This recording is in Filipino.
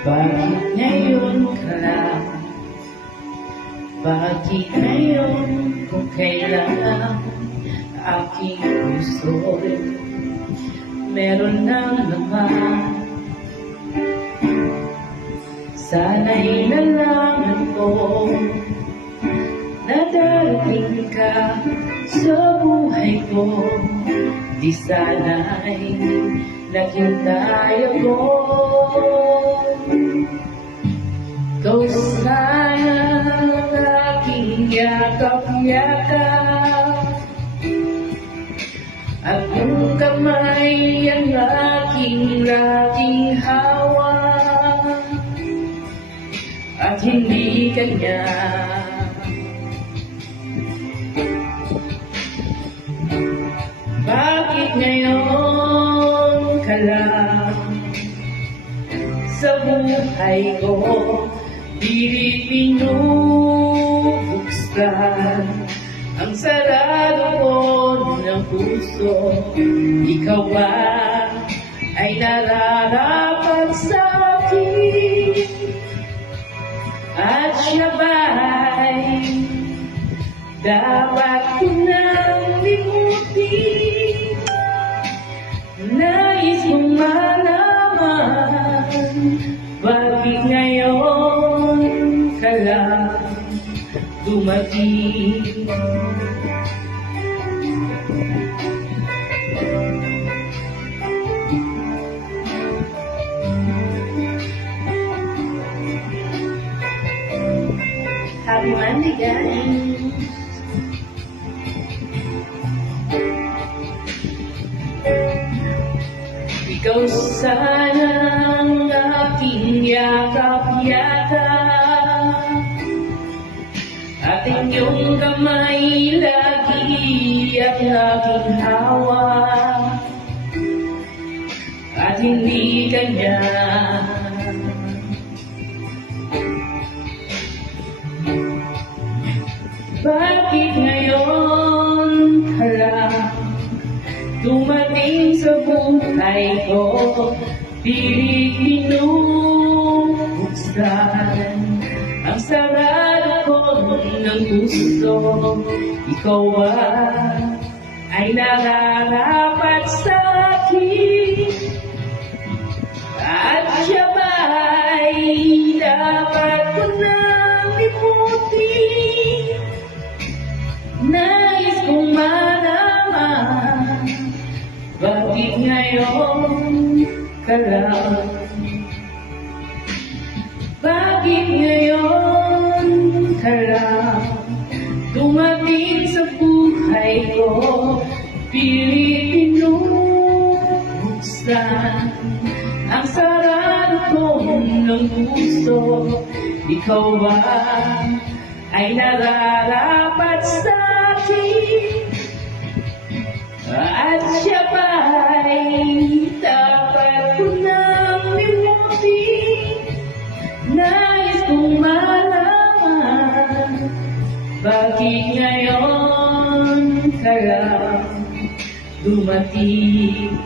Bakit ngayon ka lang? Bakit ngayon kung kailan aking gusto? Meron ng naman Sana'y nalaman ko Na darating ka sa buhay ko. Di sana'y naghintay ako Ikaw yakap-yakap At yung kamay ang aking laging hawak At hindi kanya. Bakit ngayon ka lang sa buhay ko? Pilit binubuksan Ang sarado ko ng puso Ikaw ba ay nararapat sa akin? At siya ba'y dapat ko nang limutin? Nais kong malaman Bakit ngayon ka lang dumating Happy Monday, guys! Ikaw sana inyong kamay lagi ang aking hawak At hindi kanya. Bakit ngayon ka lang Dumating sa buhay ko? Pilit binubuksan ng gusto. Ikaw ba ay nararapat sa akin? At siya ba dapat ko nang limutin Nais kong malaman Bakit ngayon ka lang Bakit ngayon ka lang Dumating sa buhay ko Pilit binubuksan Ang sarado ko ng puso Ikaw ba ay nararapat sarap dumating.